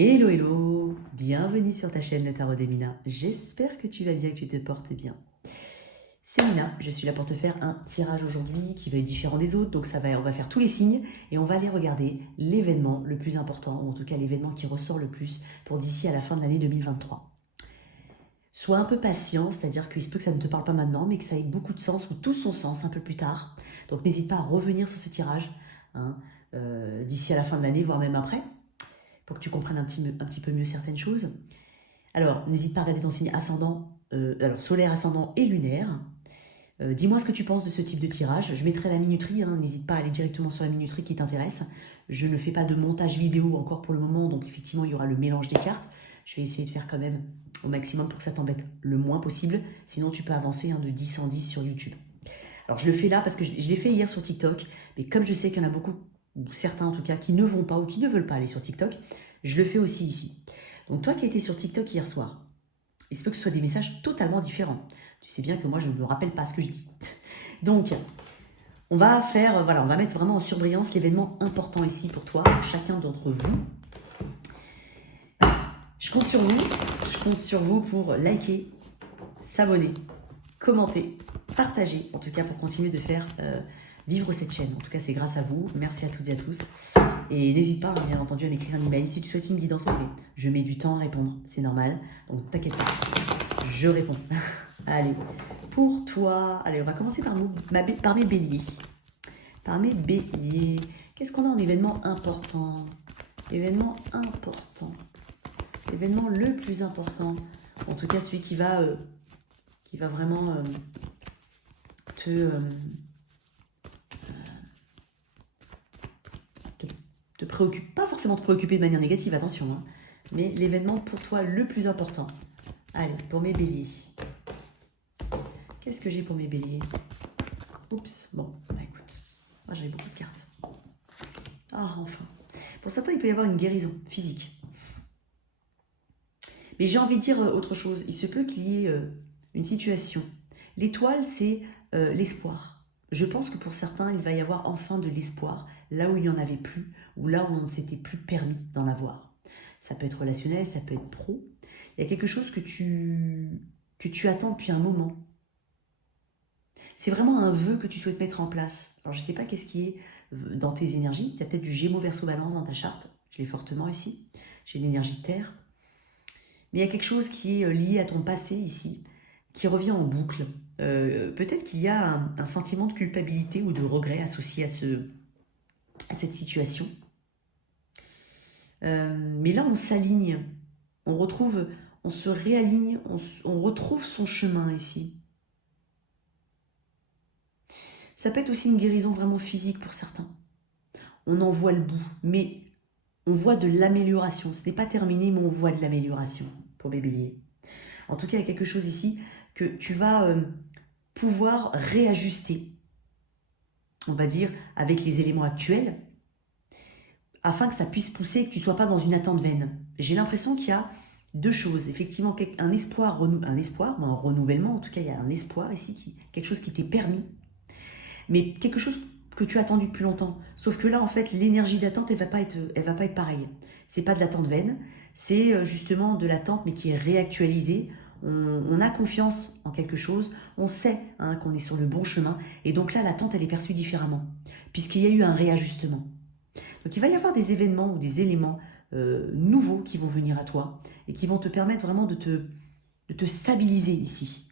Hello, hello, bienvenue sur ta chaîne Le Tarot des Mina. J'espère que tu vas bien, que tu te portes bien. C'est Mina, je suis là pour te faire un tirage aujourd'hui qui va être différent des autres. Donc on va faire tous les signes et on va aller regarder l'événement le plus important, ou en tout cas l'événement qui ressort le plus pour d'ici à la fin de l'année 2023. Sois un peu patient, c'est-à-dire qu'il se peut que ça ne te parle pas maintenant, mais que ça ait beaucoup de sens ou tout son sens un peu plus tard. Donc n'hésite pas à revenir sur ce tirage d'ici à la fin de l'année, voire même après, pour que tu comprennes un petit peu mieux certaines choses. Alors, n'hésite pas à regarder ton signe ascendant, alors solaire, ascendant et lunaire. Dis-moi ce que tu penses de ce type de tirage. Je mettrai la minuterie, n'hésite pas à aller directement sur la minuterie qui t'intéresse. Je ne fais pas de montage vidéo encore pour le moment, donc effectivement, il y aura le mélange des cartes. Je vais essayer de faire quand même au maximum pour que ça t'embête le moins possible. Sinon, tu peux avancer de 10 en 10 sur YouTube. Alors, je le fais là parce que je l'ai fait hier sur TikTok, mais comme je sais qu'il y en a beaucoup, ou certains en tout cas, qui ne vont pas ou qui ne veulent pas aller sur TikTok, je le fais aussi ici. Donc toi qui as été sur TikTok hier soir, il se peut que ce soit des messages totalement différents. Tu sais bien que moi, je ne me rappelle pas ce que je dis. Donc, on va mettre vraiment en surbrillance l'événement important ici pour toi, pour chacun d'entre vous. Je compte sur vous pour liker, s'abonner, commenter, partager, en tout cas pour continuer de faire vivre cette chaîne. En tout cas, c'est grâce à vous. Merci à toutes et à tous. Et n'hésite pas, bien entendu, à m'écrire un email si tu souhaites une guidance privée. Je mets du temps à répondre, c'est normal. Donc, t'inquiète pas, je réponds. Allez, pour toi, allez, on va commencer par mes béliers. Par mes béliers. Qu'est-ce qu'on a en événement important? Événement important. L'événement le plus important. En tout cas, celui qui va vraiment te préoccupe, pas forcément te préoccuper de manière négative, attention, mais l'événement pour toi le plus important. Allez, pour mes béliers. Qu'est-ce que j'ai pour mes béliers? Oups, bon, bah écoute, moi j'avais beaucoup de cartes. Ah, enfin. Pour certains, il peut y avoir une guérison physique. Mais j'ai envie de dire autre chose. Il se peut qu'il y ait une situation. L'étoile, c'est l'espoir. Je pense que pour certains, il va y avoir enfin de l'espoir, là où il n'y en avait plus, ou là où on ne s'était plus permis d'en avoir. Ça peut être relationnel, ça peut être pro. Il y a quelque chose que tu attends depuis un moment. C'est vraiment un vœu que tu souhaites mettre en place. Alors, je ne sais pas qu'est-ce qui est dans tes énergies. Tu as peut-être du Gémeaux, Verseau, Balance dans ta charte. Je l'ai fortement ici. J'ai l'énergie de terre. Mais il y a quelque chose qui est lié à ton passé ici, qui revient en boucle. Peut-être qu'il y a un sentiment de culpabilité ou de regret associé à cette situation. Mais là, on s'aligne. On se réaligne, on retrouve son chemin ici. Ça peut être aussi une guérison vraiment physique pour certains. On en voit le bout, mais on voit de l'amélioration. Ce n'est pas terminé, mais on voit de l'amélioration pour mes béliers. En tout cas, il y a quelque chose ici que tu vas pouvoir réajuster, on va dire, avec les éléments actuels, afin que ça puisse pousser, que tu ne sois pas dans une attente vaine. J'ai l'impression qu'il y a deux choses. Effectivement, un espoir, un renouvellement, en tout cas, il y a un espoir ici, quelque chose qui t'est permis, mais quelque chose que tu as attendu depuis longtemps. Sauf que là, en fait, l'énergie d'attente, elle va pas être pareille. C'est pas de l'attente vaine, c'est justement de l'attente, mais qui est réactualisée. On a confiance en quelque chose, on sait qu'on est sur le bon chemin, et donc là, l'attente, elle est perçue différemment, puisqu'il y a eu un réajustement. Donc, il va y avoir des événements ou des éléments nouveaux qui vont venir à toi, et qui vont te permettre vraiment de te stabiliser ici.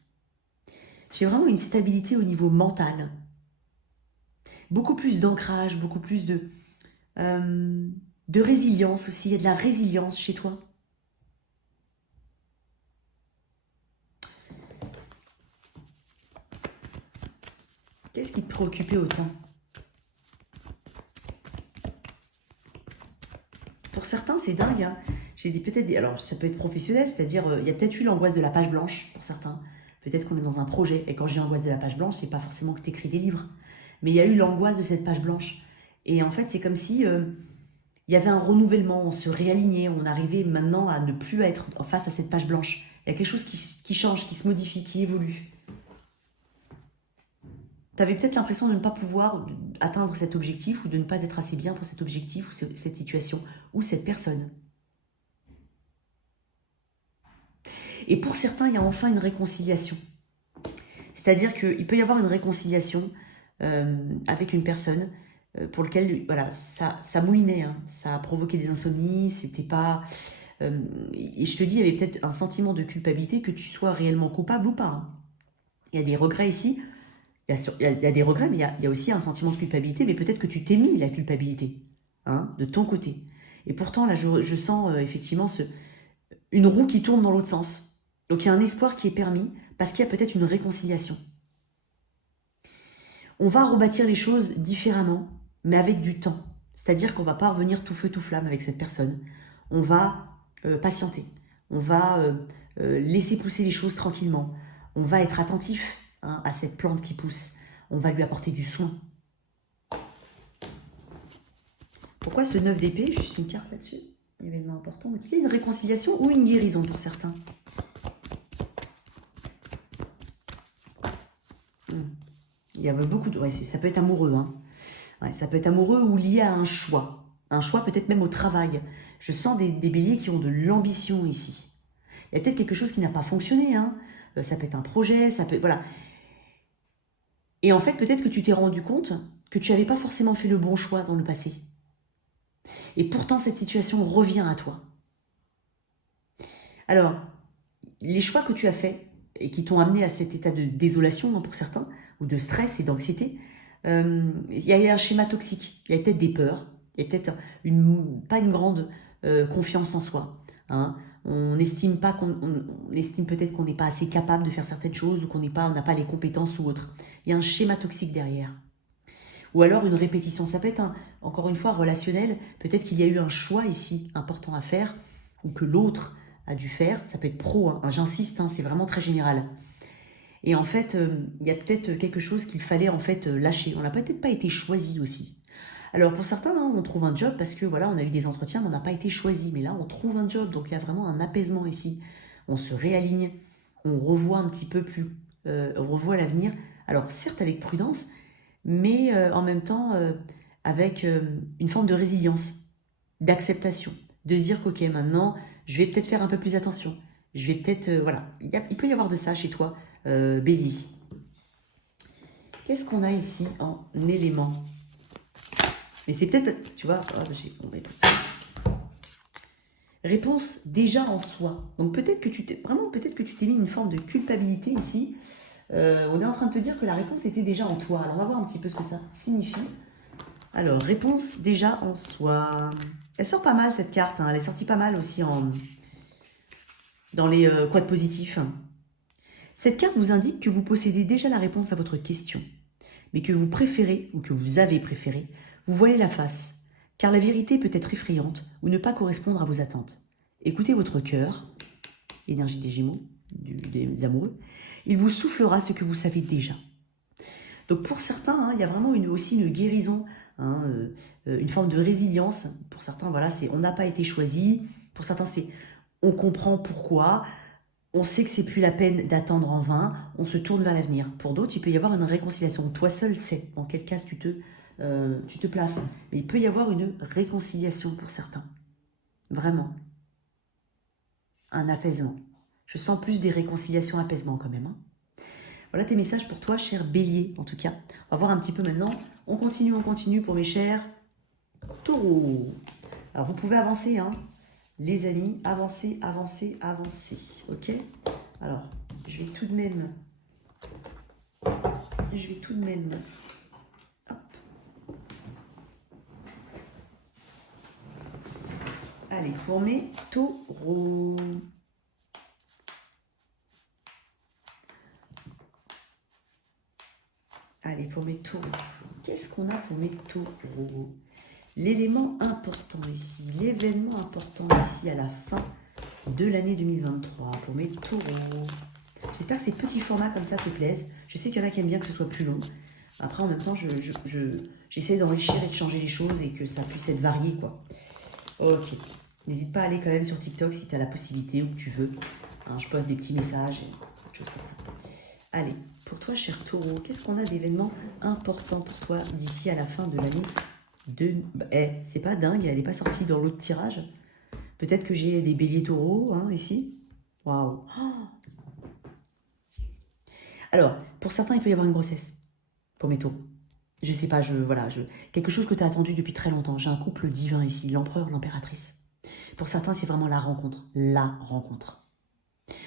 J'ai vraiment une stabilité au niveau mental, beaucoup plus d'ancrage, beaucoup plus de résilience aussi. Il y a de la résilience chez toi. Qu'est-ce qui te préoccupait autant? Pour certains, c'est dingue. J'ai peut-être alors, ça peut être professionnel, c'est-à-dire, il y a peut-être eu l'angoisse de la page blanche pour certains. Peut-être qu'on est dans un projet. Et quand j'ai l'angoisse de la page blanche, c'est pas forcément que tu écris des livres. Mais il y a eu l'angoisse de cette page blanche. Et en fait, c'est comme si il y avait un renouvellement, on se réalignait, on arrivait maintenant à ne plus être face à cette page blanche. Il y a quelque chose qui change, qui se modifie, qui évolue. Tu avais peut-être l'impression de ne pas pouvoir atteindre cet objectif ou de ne pas être assez bien pour cet objectif ou cette situation ou cette personne. Et pour certains, il y a enfin une réconciliation. C'est-à-dire qu'il peut y avoir une réconciliation avec une personne pour lequel, voilà, ça moulinait, hein, ça a provoqué des insomnies, c'était pas... et je te dis, il y avait peut-être un sentiment de culpabilité, que tu sois réellement coupable ou pas. Hein. Il y a des regrets ici, il y a des regrets, mais il y a aussi un sentiment de culpabilité, mais peut-être que tu t'es mis la culpabilité, hein, de ton côté. Et pourtant, là, je sens effectivement une roue qui tourne dans l'autre sens. Donc, il y a un espoir qui est permis, parce qu'il y a peut-être une réconciliation. On va rebâtir les choses différemment, mais avec du temps. C'est-à-dire qu'on ne va pas revenir tout feu, tout flamme avec cette personne. On va patienter. On va laisser pousser les choses tranquillement. On va être attentif, hein, à cette plante qui pousse. On va lui apporter du soin. Pourquoi ce 9 d'épée? Juste une carte là-dessus. Événement important. Est-ce qu'il y a une réconciliation ou une guérison pour certains? Il y a beaucoup de... Ouais, ça peut être amoureux. Hein. Ouais, ça peut être amoureux ou lié à un choix. Un choix peut-être même au travail. Je sens des béliers qui ont de l'ambition ici. Il y a peut-être quelque chose qui n'a pas fonctionné. Hein. Ça peut être un projet, ça peut... Voilà. Et en fait, peut-être que tu t'es rendu compte que tu n'avais pas forcément fait le bon choix dans le passé. Et pourtant, cette situation revient à toi. Alors, les choix que tu as faits et qui t'ont amené à cet état de désolation, hein, pour certains, ou de stress et d'anxiété, il y a un schéma toxique. Il y a peut-être des peurs, il y a peut-être pas une grande confiance en soi. Hein. On estime peut-être qu'on n'est pas assez capable de faire certaines choses ou qu'on n'a pas les compétences ou autre. Il y a un schéma toxique derrière. Ou alors une répétition. Ça peut être, encore une fois, relationnel. Peut-être qu'il y a eu un choix ici important à faire ou que l'autre a dû faire. Ça peut être pro, hein. J'insiste, hein, c'est vraiment très général. Et en fait, il y a peut-être quelque chose qu'il fallait en fait lâcher. On n'a peut-être pas été choisi aussi. Alors pour certains, hein, on trouve un job parce que voilà, on a eu des entretiens, mais on n'a pas été choisi. Mais là, on trouve un job, donc il y a vraiment un apaisement ici. On se réaligne, on revoit un petit peu plus, on revoit l'avenir. Alors certes avec prudence, mais en même temps avec une forme de résilience, d'acceptation, de se dire qu'ok, maintenant, je vais peut-être faire un peu plus attention. Je vais peut-être, voilà, il peut y avoir de ça chez toi, Bélier. Qu'est-ce qu'on a ici en élément? Mais c'est peut-être parce que, tu vois, réponse déjà en soi. Donc peut-être que tu t'es mis une forme de culpabilité ici. On est en train de te dire que la réponse était déjà en toi. Alors on va voir un petit peu ce que ça signifie. Alors, réponse déjà en soi. Elle sort pas mal cette carte, hein. Elle est sortie pas mal aussi dans les quads positifs. Cette carte vous indique que vous possédez déjà la réponse à votre question, mais que vous préférez, ou que vous avez préféré, vous voiler la face, car la vérité peut être effrayante ou ne pas correspondre à vos attentes. Écoutez votre cœur, énergie des Gémeaux, des amoureux, il vous soufflera ce que vous savez déjà. Donc pour certains, hein, il y a vraiment aussi une guérison, hein, une forme de résilience. Pour certains, voilà, c'est on n'a pas été choisi. Pour certains, c'est on comprend pourquoi. On sait que c'est plus la peine d'attendre en vain. On se tourne vers l'avenir. Pour d'autres, il peut y avoir une réconciliation. Toi seul sais dans quelle case tu te places. Mais il peut y avoir une réconciliation pour certains. Vraiment. Un apaisement. Je sens plus des réconciliations, apaisements quand même. Hein. Voilà tes messages pour toi, cher Bélier, en tout cas. On va voir un petit peu maintenant. On continue pour mes chers Taureaux. Alors, vous pouvez avancer, hein, les amis. Avancez. Ok? Alors, je vais tout de même... Hop. Allez, pour mes Taureaux... Allez, pour mes taureaux, qu'est-ce qu'on a pour mes taureaux? L'élément important ici, l'événement important ici à la fin de l'année 2023 pour mes taureaux. J'espère que ces petits formats comme ça te plaisent. Je sais qu'il y en a qui aiment bien que ce soit plus long. Après, en même temps, j'essaie d'enrichir et de changer les choses et que ça puisse être varié, quoi. Ok. N'hésite pas à aller quand même sur TikTok si tu as la possibilité ou que tu veux. Hein, je poste des petits messages et des choses comme ça. Allez, pour toi, cher Taureau, qu'est-ce qu'on a d'événements importants pour toi d'ici à la fin de l'année c'est pas dingue, elle n'est pas sortie dans l'autre tirage. Peut-être que j'ai des béliers taureaux, hein, ici. Waouh. Oh. Alors, pour certains, il peut y avoir une grossesse. Pour mes taureaux. Je sais pas, quelque chose que tu as attendu depuis très longtemps. J'ai un couple divin ici, l'empereur, l'impératrice. Pour certains, c'est vraiment la rencontre. La rencontre.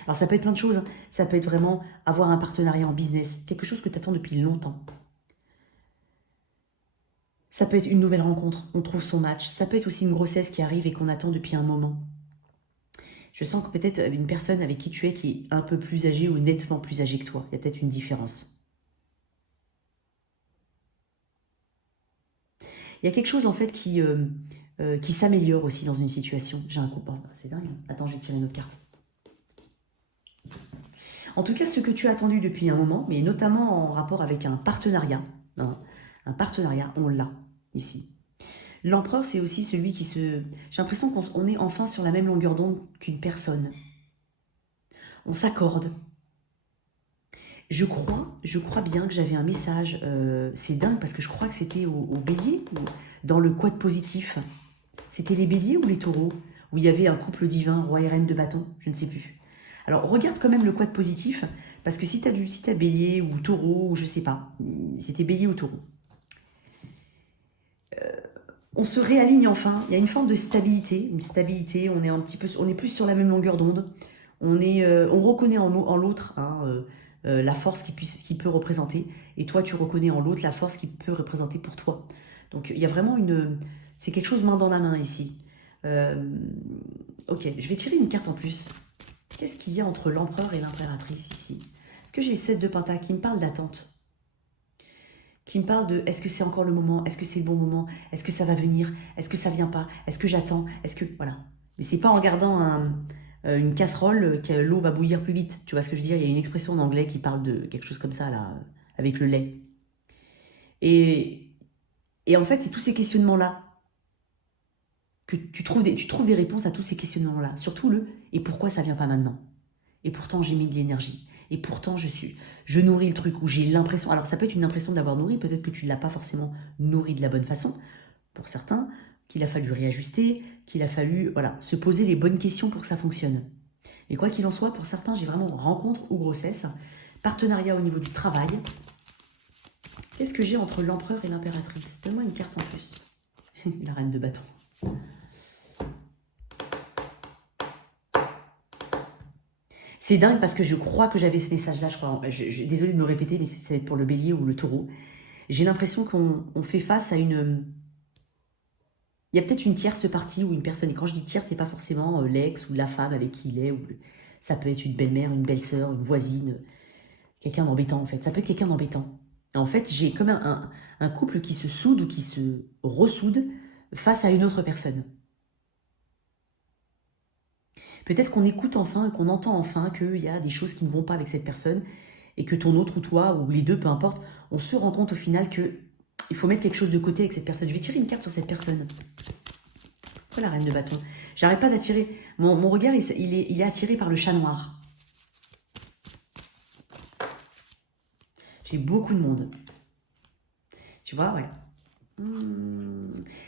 Alors, ça peut être plein de choses, hein. Ça peut être vraiment avoir un partenariat en business. Quelque chose que tu attends depuis longtemps. Ça peut être une nouvelle rencontre, on trouve son match. Ça peut être aussi une grossesse qui arrive et qu'on attend depuis un moment. Je sens que peut-être une personne avec qui tu es qui est un peu plus âgée ou nettement plus âgée que toi. Il y a peut-être une différence. Il y a quelque chose en fait qui s'améliore aussi dans une situation. J'ai un coup. Oh, c'est dingue. Attends, je vais tirer une autre carte. En tout cas, ce que tu as attendu depuis un moment, mais notamment en rapport avec un partenariat, hein, un partenariat, on l'a ici. L'empereur, c'est aussi celui qui se... J'ai l'impression qu'on est enfin sur la même longueur d'onde qu'une personne. On s'accorde. Je crois bien que j'avais un message, c'est dingue parce que je crois que c'était au bélier, dans le quad positif. C'était les béliers ou les taureaux, où il y avait un couple divin, roi et reine de bâton, je ne sais plus. Alors regarde quand même le quad positif, parce que si tu as bélier ou taureau, ou je sais pas, c'était bélier ou taureau. On se réaligne enfin, il y a une forme de stabilité, on est on est plus sur la même longueur d'onde, on reconnaît en l'autre la force qui peut représenter, et toi tu reconnais en l'autre la force qui peut représenter pour toi. Donc il y a vraiment c'est quelque chose main dans la main ici. Ok, je vais tirer une carte en plus. Qu'est-ce qu'il y a entre l'empereur et l'impératrice ici? Est-ce que j'ai 7 de pentacle qui me parle d'attente? Qui me parle de est-ce que c'est encore le moment? Est-ce que c'est le bon moment? Est-ce que ça va venir? Est-ce que ça vient pas? Est-ce que j'attends? Est-ce que... Voilà. Mais c'est pas en regardant une casserole que l'eau va bouillir plus vite. Tu vois ce que je veux dire? Il y a une expression en anglais qui parle de quelque chose comme ça, là, avec le lait. Et, et en fait, c'est tous ces questionnements-là que tu trouves des réponses à tous ces questionnements-là. Surtout et pourquoi ça vient pas maintenant? Et pourtant, j'ai mis de l'énergie. Et pourtant, je nourris le truc où j'ai l'impression... Alors, ça peut être une impression d'avoir nourri. Peut-être que tu ne l'as pas forcément nourri de la bonne façon. Pour certains, qu'il a fallu réajuster, qu'il a fallu se poser les bonnes questions pour que ça fonctionne. Et quoi qu'il en soit, pour certains, j'ai vraiment rencontre ou grossesse, partenariat au niveau du travail. Qu'est-ce que j'ai entre l'empereur et l'impératrice? Donne-moi une carte en plus. La reine de bâton. C'est dingue parce que je crois que j'avais ce message-là, je crois. Désolée de me répéter, mais ça va être pour le bélier ou le taureau. J'ai l'impression qu'on fait face à une... Il y a peut-être une tierce partie ou une personne. Et quand je dis tierce, c'est pas forcément l'ex ou la femme avec qui il est. Ça peut être une belle-mère, une belle-sœur, une voisine. Quelqu'un d'embêtant, en fait. Ça peut être quelqu'un d'embêtant. En fait, j'ai comme un couple qui se soude ou qui se ressoude face à une autre personne. Peut-être qu'on écoute enfin, qu'on entend enfin qu'il y a des choses qui ne vont pas avec cette personne et que ton autre ou toi, ou les deux, peu importe, on se rend compte au final qu'il faut mettre quelque chose de côté avec cette personne. Je vais tirer une carte sur cette personne. Pourquoi la reine de bâton? J'arrête pas d'attirer. Mon regard, il est attiré par le chat noir. J'ai beaucoup de monde. Tu vois, ouais.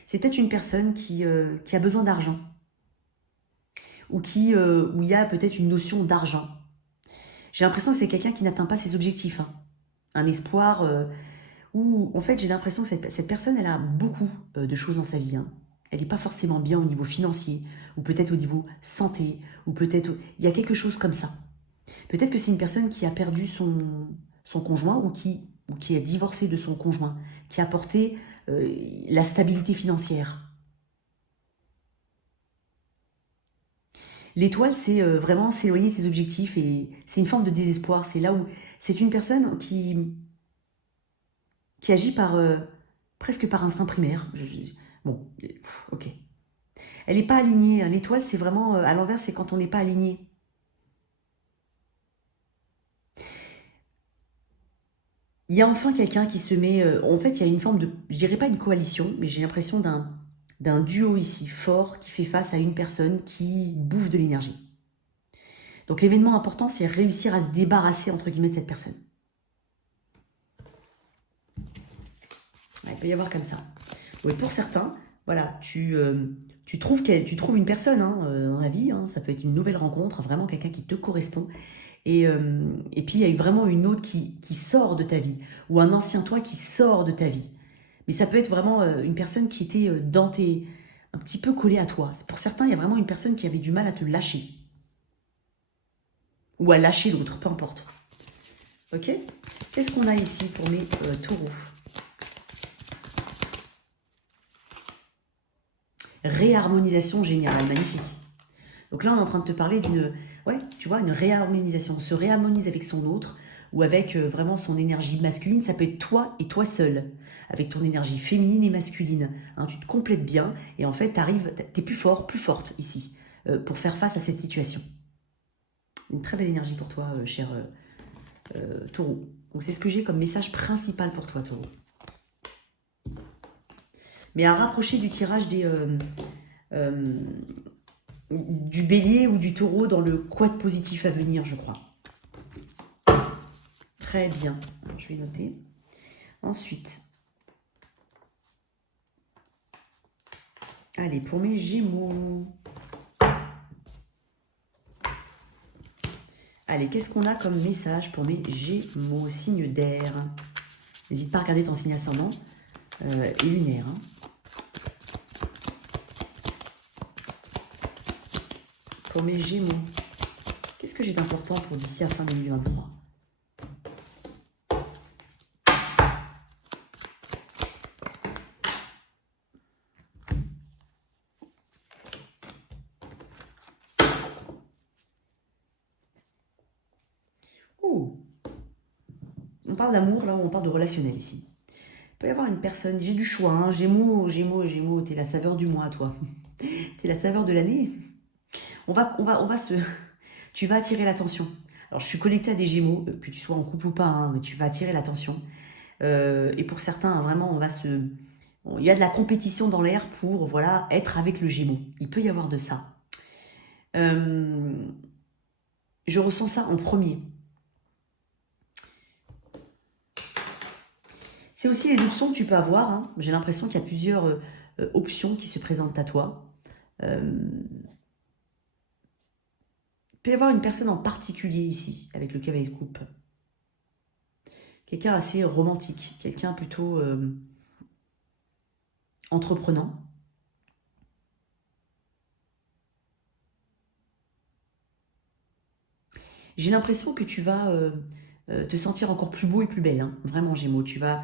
C'est peut-être une personne qui a besoin d'argent. Ou où il y a peut-être une notion d'argent. J'ai l'impression que c'est quelqu'un qui n'atteint pas ses objectifs. Hein. Un espoir où, en fait, j'ai l'impression que cette personne, elle a beaucoup de choses dans sa vie. Hein. Elle n'est pas forcément bien au niveau financier, ou peut-être au niveau santé, ou peut-être... Il y a quelque chose comme ça. Peut-être que c'est une personne qui a perdu son conjoint ou qui est divorcée de son conjoint, qui a apporté la stabilité financière. L'étoile, c'est vraiment s'éloigner de ses objectifs et c'est une forme de désespoir. C'est là où c'est une personne qui agit presque par instinct primaire. Bon, ok. Elle n'est pas alignée. L'étoile, c'est vraiment à l'envers, c'est quand on n'est pas aligné. Il y a enfin quelqu'un qui se met... en fait, il y a une forme de... Je dirais pas une coalition, mais j'ai l'impression d'un duo ici fort qui fait face à une personne qui bouffe de l'énergie. Donc l'événement important, c'est réussir à se débarrasser, entre guillemets, de cette personne. Ouais, il peut y avoir comme ça. Oui, pour certains, voilà, tu tu trouves une personne hein, dans la vie, hein, ça peut être une nouvelle rencontre, vraiment quelqu'un qui te correspond. Et puis, il y a vraiment une autre qui sort de ta vie, ou un ancien toi qui sort de ta vie. Mais ça peut être vraiment une personne qui était un petit peu collée à toi. Pour certains, il y a vraiment une personne qui avait du mal à te lâcher. Ou à lâcher l'autre, peu importe. Ok? Qu'est-ce qu'on a ici pour mes taureaux? Réharmonisation générale, magnifique. Donc là, on est en train de te parler d'une, ouais, tu vois, une réharmonisation. On se réharmonise avec son autre ou avec vraiment son énergie masculine. Ça peut être toi et toi seul, avec ton énergie féminine et masculine. Hein, tu te complètes bien et en fait, t'es plus fort, plus forte ici pour faire face à cette situation. Une très belle énergie pour toi, cher taureau. Donc c'est ce que j'ai comme message principal pour toi, taureau. Mais à rapprocher du tirage du bélier ou du taureau dans le quad positif à venir, je crois. Très bien. Alors, je vais noter. Ensuite. Allez, pour mes gémeaux. Allez, qu'est-ce qu'on a comme message pour mes gémeaux, signe d'air? N'hésite pas à regarder ton signe ascendant et lunaire. Hein. Pour mes gémeaux, qu'est-ce que j'ai d'important pour d'ici à fin 2023? Oh, on parle d'amour là ou on parle de relationnel ici. Il peut y avoir une personne, j'ai du choix, hein, Gémeaux, t'es la saveur du mois, toi. T'es la saveur de l'année. On va se... Tu vas attirer l'attention. Alors, je suis connectée à des Gémeaux, que tu sois en couple ou pas, hein, mais tu vas attirer l'attention. Et pour certains, hein, vraiment, il y a de la compétition dans l'air pour, voilà, être avec le Gémeaux. Il peut y avoir de ça. Je ressens ça en premier. C'est aussi les options que tu peux avoir. Hein. J'ai l'impression qu'il y a plusieurs options qui se présentent à toi. Il peut y avoir une personne en particulier ici, avec le cavalier de coupe. Quelqu'un assez romantique, quelqu'un plutôt entreprenant. J'ai l'impression que tu vas te sentir encore plus beau et plus belle. Hein. Vraiment, Gémeaux. Tu vas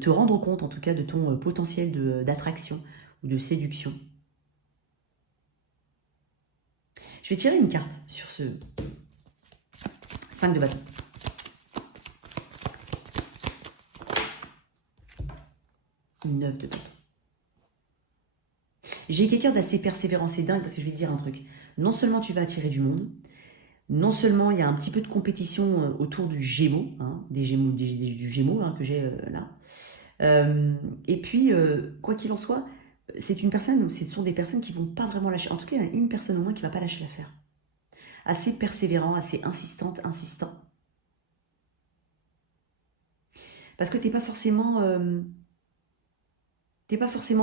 te rendre compte, en tout cas, de ton potentiel d'attraction ou de séduction. Je vais tirer une carte sur ce 5 de bâton. Une 9 de bâton. J'ai quelqu'un d'assez persévérant, c'est dingue parce que je vais te dire un truc. Non seulement tu vas attirer du monde, non seulement il y a un petit peu de compétition autour du Gémeaux, hein, du Gémeaux hein, que j'ai là. Et puis, quoi qu'il en soit, c'est une personne ou ce sont des personnes qui vont pas vraiment lâcher. En tout cas, il y a une personne au moins qui va pas lâcher l'affaire. Assez persévérant, assez insistant. Parce que t'es pas forcément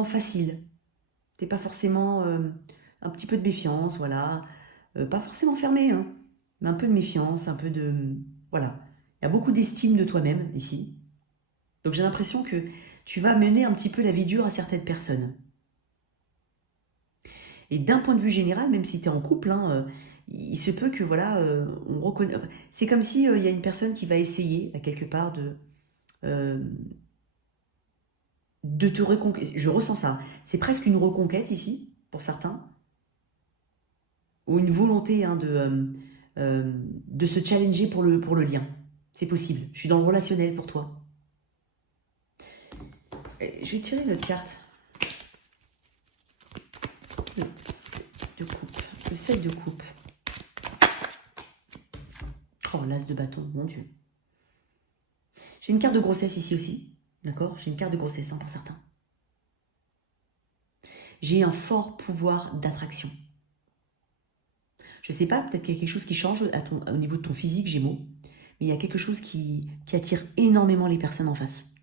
facile. T'es pas forcément un petit peu de méfiance, voilà. Pas forcément fermé, hein, mais un peu de méfiance, un peu de... Voilà. Il y a beaucoup d'estime de toi-même ici. Donc j'ai l'impression que tu vas mener un petit peu la vie dure à certaines personnes. Et d'un point de vue général, même si tu es en couple, hein, il se peut que, voilà, on reconnaît... C'est comme si il y a une personne qui va essayer, à quelque part, de te reconquérir. Je ressens ça. C'est presque une reconquête ici, pour certains. Ou une volonté hein, de se challenger pour le lien. C'est possible. Je suis dans le relationnel pour toi. Je vais tirer notre carte. Le 7 de coupe. Le 7 de coupe. Oh, l'as de bâton, mon Dieu. J'ai une carte de grossesse ici aussi. D'accord? J'ai une carte de grossesse hein, pour certains. J'ai un fort pouvoir d'attraction. Je ne sais pas, peut-être qu'il y a quelque chose qui change au niveau de ton physique, Gémeaux, mais il y a quelque chose qui attire énormément les personnes en face.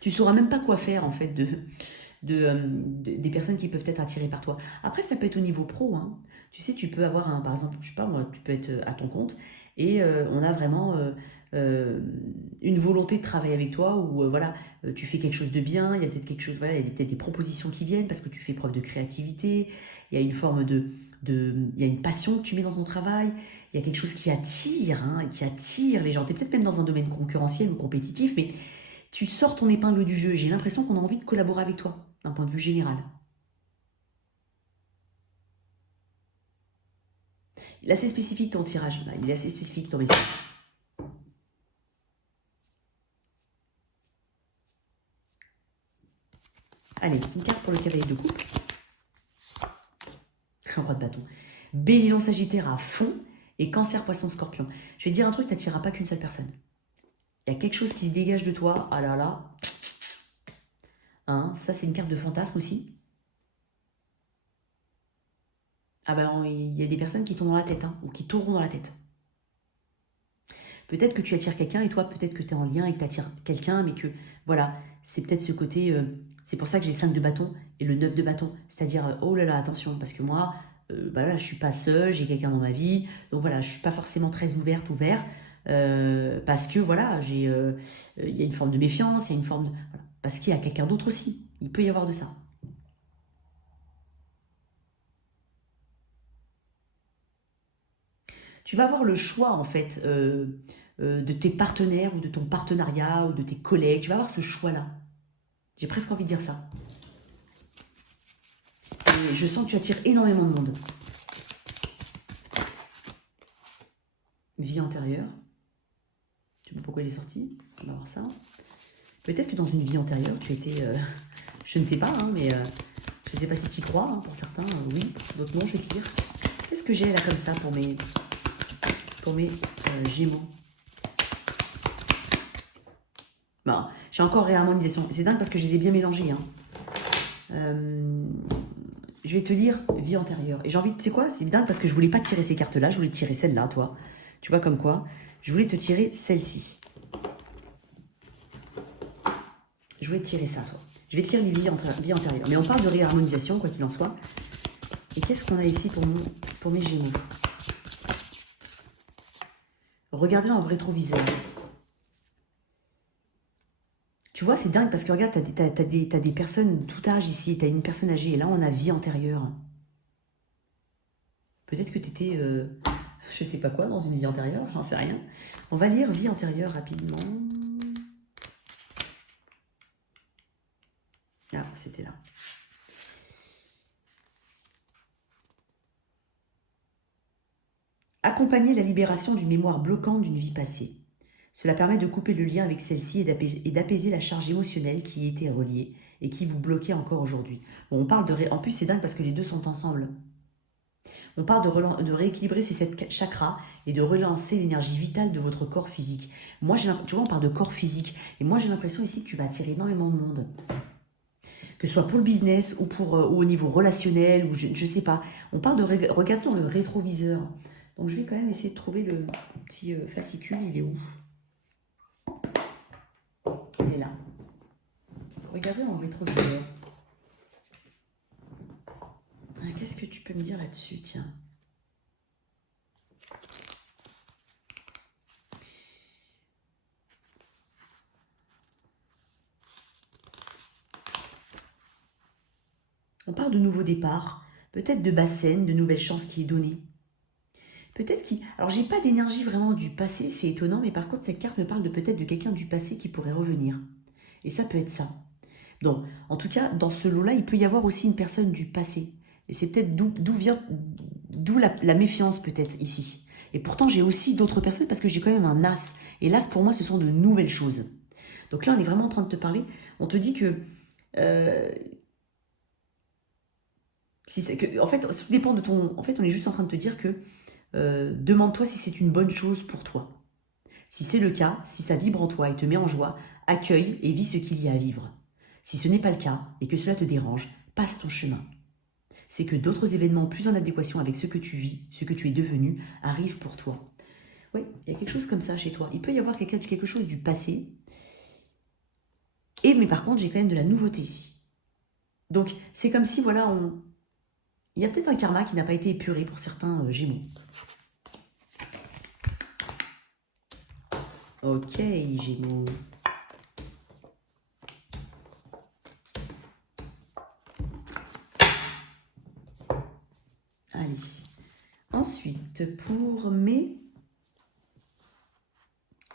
Tu sauras même pas quoi faire en fait des personnes qui peuvent être attirées par toi. Après, ça peut être au niveau pro, hein. Tu sais, tu peux avoir par exemple, je sais pas moi, tu peux être à ton compte et on a vraiment euh, une volonté de travailler avec toi ou voilà, tu fais quelque chose de bien, il y a peut-être quelque chose, voilà, il y a peut-être des propositions qui viennent parce que tu fais preuve de créativité, il y a une forme il y a une passion que tu mets dans ton travail, il y a quelque chose qui attire, hein, qui attire les gens. Tu es peut-être même dans un domaine concurrentiel ou compétitif, mais tu sors ton épingle du jeu. J'ai l'impression qu'on a envie de collaborer avec toi, d'un point de vue général. Il est assez spécifique ton tirage, là. Il est assez spécifique ton message. Allez, une carte pour le cavalier de coupe. Un roi de bâton. Bélier Sagittaire à fond et Cancer, Poisson, Scorpion. Je vais te dire un truc, tu n'attireras pas qu'une seule personne. Il y a quelque chose qui se dégage de toi. Ah là là. Hein, ça, c'est une carte de fantasme aussi. Ah ben, il y a des personnes qui tombent dans la tête, hein, ou qui tourneront dans la tête. Peut-être que tu attires quelqu'un et toi, peut-être que tu es en lien et que tu attires quelqu'un, mais que, voilà, c'est peut-être ce côté... c'est pour ça que j'ai le 5 de bâton et le 9 de bâton. C'est-à-dire, oh là là, attention, parce que moi, bah là, je suis pas seule, j'ai quelqu'un dans ma vie. Donc voilà, je suis pas forcément très ouvert, parce que, voilà, il y a une forme de méfiance, il y a une forme de... Voilà, parce qu'il y a quelqu'un d'autre aussi. Il peut y avoir de ça. Tu vas avoir le choix, en fait, de tes partenaires ou de ton partenariat ou de tes collègues. Tu vas avoir ce choix-là. J'ai presque envie de dire ça. Et je sens que tu attires énormément de monde. Vie antérieure. Je ne sais pas pourquoi il est sorti. On va voir ça. Peut-être que dans une vie antérieure, tu étais... je ne sais pas, hein, mais je ne sais pas si tu y crois. Hein, pour certains, oui. D'autres non, je vais te dire. Qu'est-ce que j'ai là comme ça pour mes Gémeaux? Bon, j'ai encore réharmonisation. C'est dingue parce que je les ai bien mélangés. Hein. Je vais te lire vie antérieure. Et j'ai envie de... Tu sais quoi? C'est dingue parce que je voulais pas tirer ces cartes-là. Je voulais tirer celle-là, toi. Tu vois comme quoi? Je voulais te tirer celle-ci. Je voulais te tirer ça, toi. Je vais te lire les vies antérieures. Mais on parle de réharmonisation, quoi qu'il en soit. Et qu'est-ce qu'on a ici pour mes Gémeaux? Regardez dans le rétroviseur. Tu vois, c'est dingue parce que regarde, t'as des personnes de tout âge ici. T'as une personne âgée. Et là, on a vie antérieure. Peut-être que tu étais, je sais pas quoi, dans une vie antérieure. J'en sais rien. On va lire vie antérieure rapidement. Ah, c'était là. Accompagner la libération d'une mémoire bloquante d'une vie passée. Cela permet de couper le lien avec celle-ci et d'apaiser la charge émotionnelle qui y était reliée et qui vous bloquait encore aujourd'hui. Bon, on parle de... En plus, c'est dingue parce que les deux sont ensemble. On parle de rééquilibrer ces 7 chakras et de relancer l'énergie vitale de votre corps physique. Moi, tu vois, on parle de corps physique. Et moi, j'ai l'impression ici que tu vas attirer énormément de monde. Que ce soit pour le business ou, ou au niveau relationnel, ou je ne sais pas. On parle de... Regarde dans le rétroviseur. Donc, je vais quand même essayer de trouver le petit fascicule. Il est où? Il est là. Regardez dans le rétroviseur. Qu'est-ce que tu peux me dire là-dessus, tiens? On parle de nouveaux départs, peut-être de bassène, de nouvelles chances qui est donnée. Peut-être qu'il... Alors, j'ai pas d'énergie vraiment du passé, c'est étonnant, mais par contre, cette carte me parle de peut-être de quelqu'un du passé qui pourrait revenir. Et ça peut être ça. Donc, en tout cas, dans ce lot-là, il peut y avoir aussi une personne du passé. Et c'est peut-être d'où la méfiance peut-être ici. Et pourtant, j'ai aussi d'autres personnes parce que j'ai quand même un as. Et l'as, pour moi, ce sont de nouvelles choses. Donc là, on est vraiment en train de te parler. On te dit que... en fait, ça dépend de ton... En fait, on est juste en train de te dire que demande-toi si c'est une bonne chose pour toi. Si c'est le cas, si ça vibre en toi et te met en joie, accueille et vis ce qu'il y a à vivre. Si ce n'est pas le cas et que cela te dérange, passe ton chemin. C'est que d'autres événements plus en adéquation avec ce que tu vis, ce que tu es devenu, arrivent pour toi. Oui, il y a quelque chose comme ça chez toi. Il peut y avoir quelque chose du passé Mais par contre, j'ai quand même de la nouveauté ici. Donc, c'est comme si, voilà, il y a peut-être un karma qui n'a pas été épuré pour certains Gémeaux. Ok, Gémeaux. Allez. Ensuite, pour mes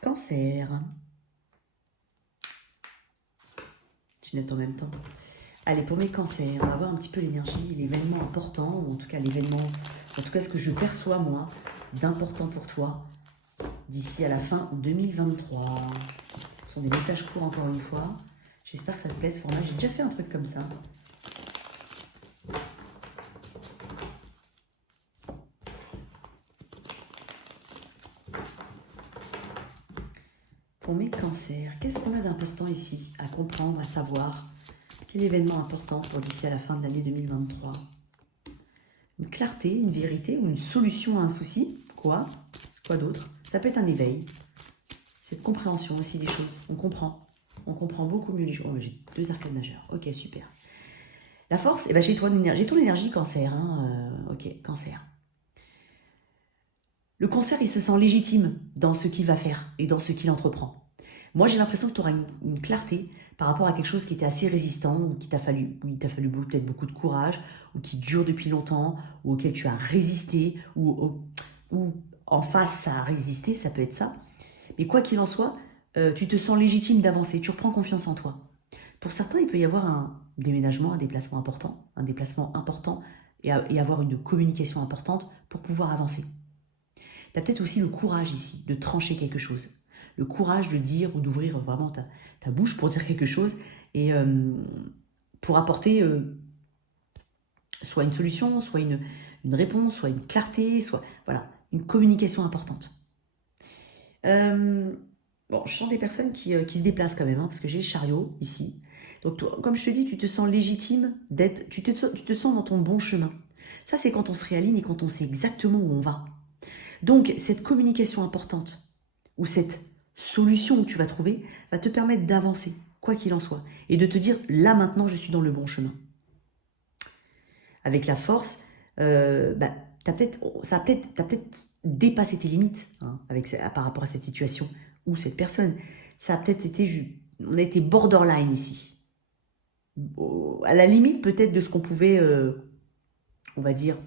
cancers. Je note en même temps. Allez, pour mes cancers, on va voir un petit peu l'énergie, l'événement important, ou en tout cas ce que je perçois moi, d'important pour toi, d'ici à la fin 2023. Ce sont des messages courts encore une fois. J'espère que ça te plaît ce format. J'ai déjà fait un truc comme ça. Pour mes cancers, qu'est-ce qu'on a d'important ici à comprendre, à savoir? Quel événement important pour d'ici à la fin de l'année 2023? Une clarté, une vérité ou une solution à un souci? Quoi d'autre? Ça peut être un éveil. Cette compréhension aussi des choses. On comprend beaucoup mieux les choses. Oh, j'ai 2 arcades majeures. Ok, super. La force, eh ben, j'ai ton énergie cancer. Ok, cancer. Le cancer, il se sent légitime dans ce qu'il va faire et dans ce qu'il entreprend. Moi, j'ai l'impression que tu auras une clarté par rapport à quelque chose qui était assez résistant, ou il t'a fallu peut-être beaucoup de courage, ou qui dure depuis longtemps, ou auquel tu as résisté, ou en face, ça a résisté, ça peut être ça. Mais quoi qu'il en soit, tu te sens légitime d'avancer, tu reprends confiance en toi. Pour certains, il peut y avoir un déménagement, un déplacement important, et avoir une communication importante pour pouvoir avancer. Tu as peut-être aussi le courage ici de trancher quelque chose. Le courage de dire ou d'ouvrir vraiment ta bouche pour dire quelque chose et pour apporter soit une solution, soit une réponse, soit une clarté, soit voilà, une communication importante. Bon, je sens des personnes qui se déplacent quand même, parce que j'ai le chariot ici. Donc, toi, comme je te dis, tu te sens légitime d'être, tu te sens dans ton bon chemin. Ça, c'est quand on se réaligne et quand on sait exactement où on va. Donc, cette communication importante, ou cette solution que tu vas trouver, va te permettre d'avancer, quoi qu'il en soit, et de te dire, là maintenant, je suis dans le bon chemin. Avec la force, t'as peut-être dépassé tes limites par rapport à cette situation ou cette personne. Ça a peut-être été, on a été borderline ici. À la limite peut-être de ce qu'on pouvait, on va dire,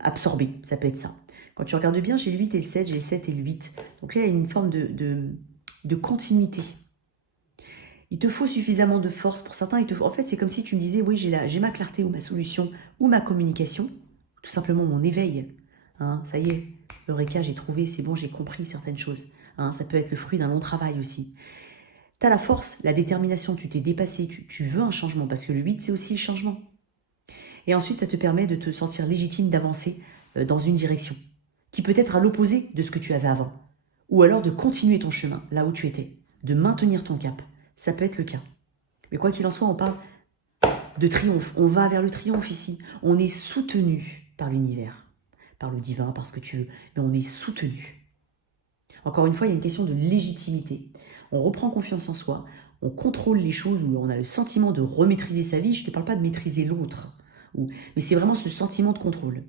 absorber. Ça peut être ça. Quand tu regardes bien, j'ai le 8 et le 7, j'ai le 7 et le 8. Donc là, il y a une forme de continuité. Il te faut suffisamment de force. Pour certains, en fait, c'est comme si tu me disais, oui, j'ai ma clarté ou ma solution ou ma communication, tout simplement mon éveil. Ça y est, Eureka, j'ai trouvé, c'est bon, j'ai compris certaines choses. Ça peut être le fruit d'un long travail aussi. Tu as la force, la détermination, tu t'es dépassé, tu veux un changement, parce que le 8, c'est aussi le changement. Et ensuite, ça te permet de te sentir légitime d'avancer dans une direction, qui peut être à l'opposé de ce que tu avais avant. Ou alors de continuer ton chemin, là où tu étais, de maintenir ton cap. Ça peut être le cas. Mais quoi qu'il en soit, on parle de triomphe. On va vers le triomphe ici. On est soutenu par l'univers, par le divin, par ce que tu veux. Mais on est soutenu. Encore une fois, il y a une question de légitimité. On reprend confiance en soi. On contrôle les choses où on a le sentiment de remaîtriser sa vie. Je ne te parle pas de maîtriser l'autre. Mais c'est vraiment ce sentiment de contrôle.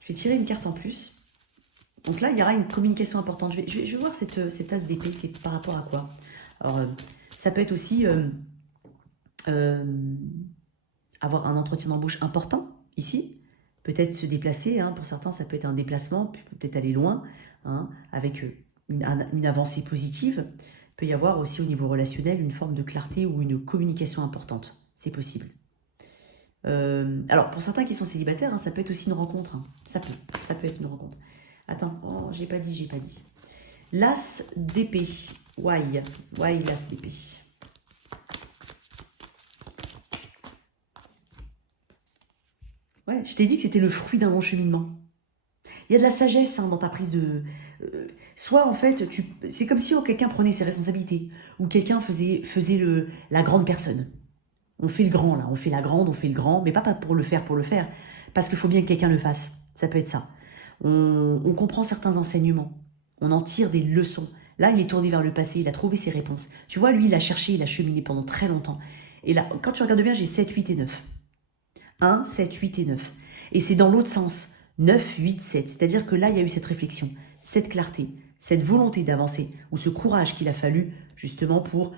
Je vais tirer une carte en plus. Donc là, il y aura une communication importante. Je vais voir cette as d'épée. C'est par rapport à quoi? Alors, ça peut être aussi avoir un entretien d'embauche important, ici. Peut-être se déplacer, pour certains, ça peut être un déplacement, peut-être aller loin, avec une avancée positive. Il peut y avoir aussi au niveau relationnel une forme de clarté ou une communication importante. C'est possible. Alors, pour certains qui sont célibataires, ça peut être aussi une rencontre. Ça peut être une rencontre. Attends, j'ai pas dit. L'as d'épée. Why l'as d'épée? Ouais, je t'ai dit que c'était le fruit d'un bon cheminement. Il y a de la sagesse dans ta prise de... soit en fait, c'est comme si quelqu'un prenait ses responsabilités, ou quelqu'un faisait la grande personne. On fait le grand là, on fait la grande, on fait le grand, mais pas pour le faire, parce qu'il faut bien que quelqu'un le fasse. Ça peut être ça. On comprend certains enseignements, on en tire des leçons. Là, il est tourné vers le passé, il a trouvé ses réponses. Tu vois, lui, il a cherché, il a cheminé pendant très longtemps. Et là, quand tu regardes bien, j'ai 7, 8 et 9. 1, 7, 8 et 9. Et c'est dans l'autre sens. 9, 8, 7. C'est-à-dire que là, il y a eu cette réflexion, cette clarté, cette volonté d'avancer, ou ce courage qu'il a fallu justement pour...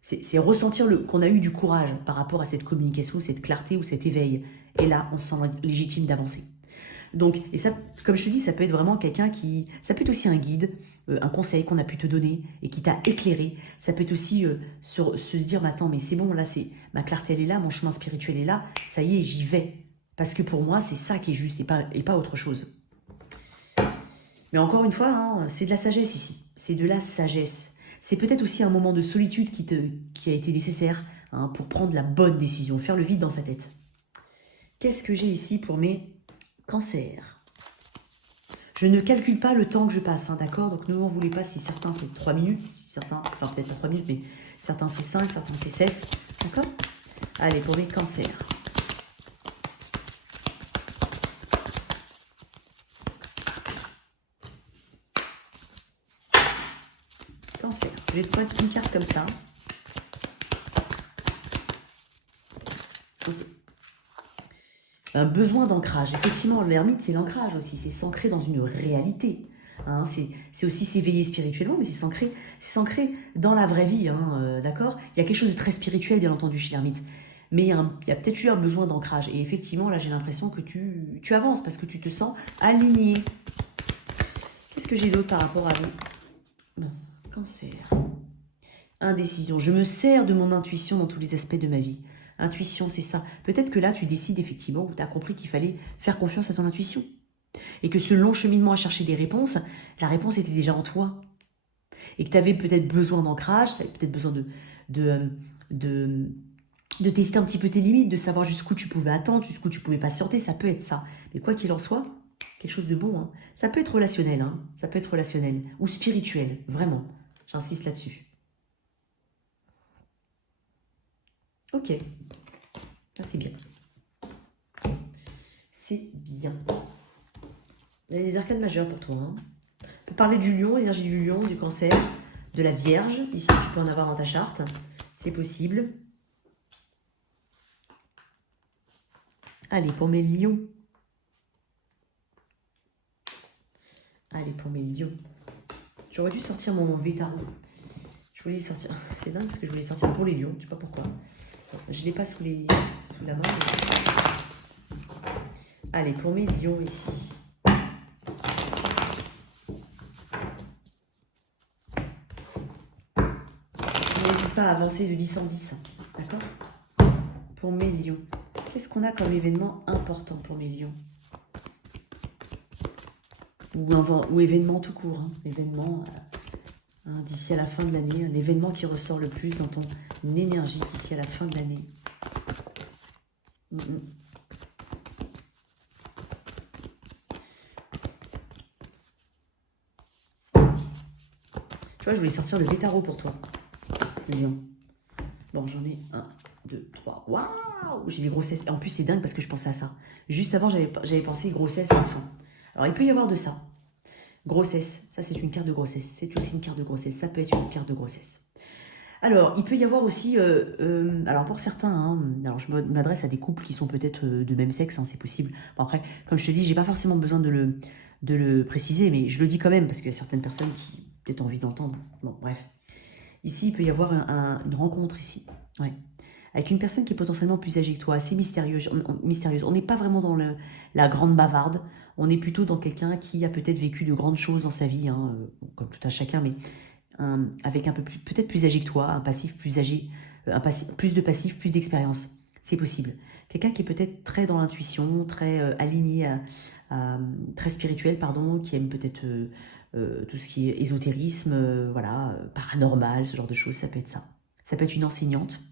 c'est ressentir qu'on a eu du courage par rapport à cette communication, cette clarté ou cet éveil. Et là, on se sent légitime d'avancer. Donc, et ça, comme je te dis, ça peut être vraiment quelqu'un qui... Ça peut être aussi un guide, un conseil qu'on a pu te donner et qui t'a éclairé. Ça peut être aussi se dire maintenant, mais c'est bon, là, ma clarté, elle est là, mon chemin spirituel est là, ça y est, j'y vais. Parce que pour moi, c'est ça qui est juste et pas autre chose. Mais encore une fois, hein, c'est de la sagesse ici. C'est de la sagesse. C'est peut-être aussi un moment de solitude qui a été nécessaire hein, pour prendre la bonne décision, faire le vide dans sa tête. Qu'est-ce que j'ai ici pour mes cancers? Je ne calcule pas le temps que je passe, hein, d'accord? Donc ne m'en voulez pas si certains c'est 3 minutes, si certains, enfin peut-être pas 3 minutes, mais certains c'est 5, certains c'est 7, d'accord? Allez, pour mes cancers. Cancer. Je vais te mettre une carte comme ça. Ok. Un besoin d'ancrage. Effectivement, l'ermite, c'est l'ancrage aussi. C'est s'ancrer dans une réalité. Hein, c'est aussi s'éveiller spirituellement, mais c'est s'ancrer dans la vraie vie. Hein, d'accord? Il y a quelque chose de très spirituel, bien entendu, chez l'ermite. Mais il y a peut-être eu un besoin d'ancrage. Et effectivement, là, j'ai l'impression que tu avances parce que tu te sens aligné. Qu'est-ce que j'ai d'autre par rapport à vous? Bon, cancer. Indécision. Je me sers de mon intuition dans tous les aspects de ma vie. Intuition, c'est ça. Peut-être que là, tu décides effectivement, ou tu as compris qu'il fallait faire confiance à ton intuition. Et que ce long cheminement à chercher des réponses, la réponse était déjà en toi. Et que tu avais peut-être besoin d'ancrage, tu avais peut-être besoin de tester un petit peu tes limites, de savoir jusqu'où tu pouvais attendre, jusqu'où tu pouvais patienter, ça peut être ça. Mais quoi qu'il en soit, quelque chose de bon. Hein. Ça peut être relationnel, hein. Ça peut être relationnel. Ou spirituel, vraiment. J'insiste là-dessus. Ok. Ça, c'est bien. C'est bien. Il y a des arcades majeures pour toi. Hein. On peut parler du lion, l'énergie du lion, du cancer, de la vierge. Ici, tu peux en avoir dans ta charte. C'est possible. Allez, pour mes lions. Allez, pour mes lions. J'aurais dû sortir mon V-Tarot. Je voulais sortir. C'est dingue parce que je voulais sortir pour les lions. Je ne sais pas pourquoi. Je ne l'ai pas sous la main. Mais... Allez, pour mes lions ici. N'hésite pas à avancer de 10 en 10. D'accord? Pour mes lions. Qu'est-ce qu'on a comme événement important pour mes lions? Ou événement tout court. Hein. Événement d'ici à la fin de l'année. Un événement qui ressort le plus dans ton énergie d'ici à la fin de l'année. Tu vois, je voulais sortir le V-Tarot pour toi, le lion. Bon, j'en ai 1, 2, 3. Waouh! J'ai des grossesses. En plus, c'est dingue parce que je pensais à ça. Juste avant, j'avais pensé grossesse et enfant. Alors, il peut y avoir de ça. Grossesse, ça c'est une carte de grossesse. C'est aussi une carte de grossesse. Ça peut être une carte de grossesse. Alors, il peut y avoir aussi, alors pour certains, hein, alors je m'adresse à des couples qui sont peut-être de même sexe, hein, c'est possible. Bon, après, comme je te dis, j'ai pas forcément besoin de le préciser, mais je le dis quand même parce qu'il y a certaines personnes qui ont peut-être envie d'entendre. Bon, bref. Ici, il peut y avoir une rencontre ici, ouais, avec une personne qui est potentiellement plus âgée que toi, assez mystérieuse. On n'est pas vraiment dans la grande bavarde, on est plutôt dans quelqu'un qui a peut-être vécu de grandes choses dans sa vie, hein, comme tout à chacun, mais avec un peu plus, peut-être plus âgé que toi, un passif plus âgé, plus de passif, plus d'expérience. C'est possible. Quelqu'un qui est peut-être très dans l'intuition, très aligné, très spirituel, pardon, qui aime peut-être tout ce qui est ésotérisme, voilà, paranormal, ce genre de choses, ça peut être ça. Ça peut être une enseignante.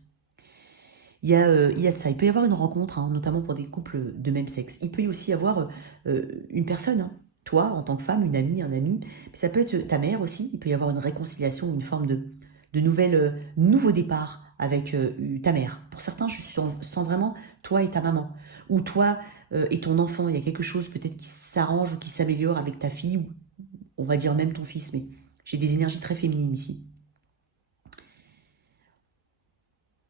Il y a de ça. Il peut y avoir une rencontre, hein, notamment pour des couples de même sexe. Il peut y aussi avoir une personne, hein, toi, en tant que femme, une amie, un ami. Ça peut être ta mère aussi. Il peut y avoir une réconciliation, une forme de nouveau départ avec ta mère. Pour certains, je sens vraiment toi et ta maman. Ou toi et ton enfant. Il y a quelque chose peut-être qui s'arrange ou qui s'améliore avec ta fille. Ou on va dire même ton fils. Mais J'ai des énergies très féminines ici.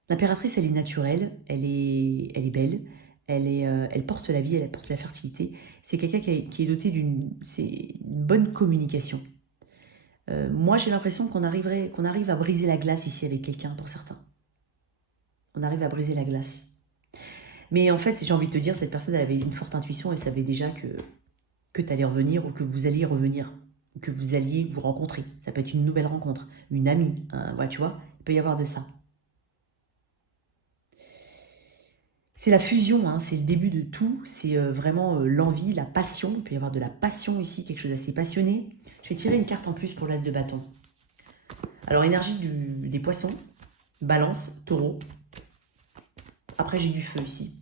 L'impératrice, elle est naturelle, elle est belle, elle porte la vie, elle porte la fertilité. C'est quelqu'un qui est doté d'une bonne communication. Moi, j'ai l'impression qu'on arrive à briser la glace ici avec quelqu'un, pour certains. On arrive à briser la glace. Mais en fait, j'ai envie de te dire, cette personne avait une forte intuition et savait déjà que tu allais revenir ou que vous alliez revenir, que vous alliez vous rencontrer. Ça peut être une nouvelle rencontre, une amie, ouais, tu vois, il peut y avoir de ça. C'est la fusion, hein, c'est le début de tout, c'est vraiment l'envie, la passion. Il peut y avoir de la passion ici, quelque chose d'assez passionné. Je vais tirer une carte en plus pour l'as de bâton. Alors, énergie des poissons, balance, taureau. Après, j'ai du feu ici.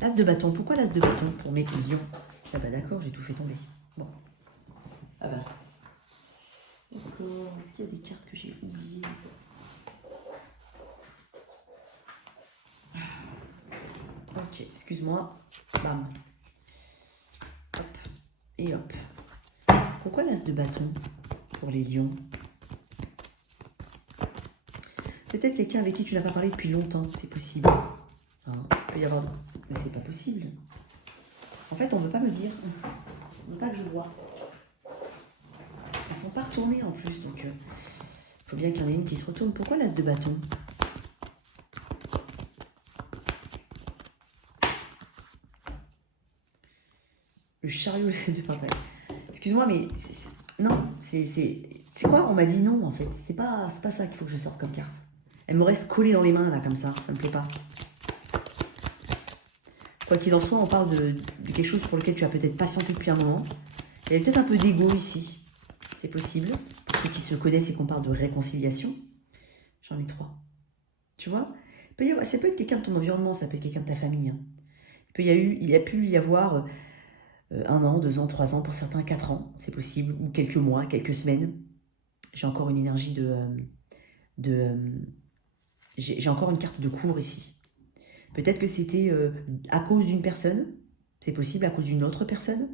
L'as de bâton, pourquoi l'as de bâton pour mes lions? Ah bah d'accord, j'ai tout fait tomber. Bon. Ah bah. D'accord, est-ce qu'il y a des cartes que j'ai oubliées? Ok, excuse-moi. Bam. Hop. Et hop. Pourquoi l'as de bâton pour les lions? Peut-être quelqu'un avec qui tu n'as pas parlé depuis longtemps, c'est possible. Hein, il peut y avoir... Mais c'est pas possible. En fait, on ne veut pas me dire. On ne veut pas que je vois. Elles sont pas retournées en plus, donc il faut bien qu'il y en ait une qui se retourne. Pourquoi l'as de bâton? Le chariot de pentacle. Excuse-moi, mais non, c'est quoi? On m'a dit non, en fait. C'est pas ça qu'il faut que je sorte comme carte. Elle me reste collée dans les mains, là, comme ça. Ça me plaît pas. Quoi qu'il en soit, on parle de quelque chose pour lequel tu as peut-être patienté depuis un moment. Il y a peut-être un peu d'ego ici. C'est possible. Pour ceux qui se connaissent et qu'on parle de réconciliation. J'en ai 3. Tu vois? Ça peut être quelqu'un de ton environnement, ça peut être quelqu'un de ta famille. Hein. Il y a pu y avoir 1 an, 2 ans, 3 ans, pour certains 4 ans, c'est possible. Ou quelques mois, quelques semaines. J'ai encore une énergie j'ai encore une carte de cours ici. Peut-être que c'était à cause d'une personne. C'est possible, à cause d'une autre personne.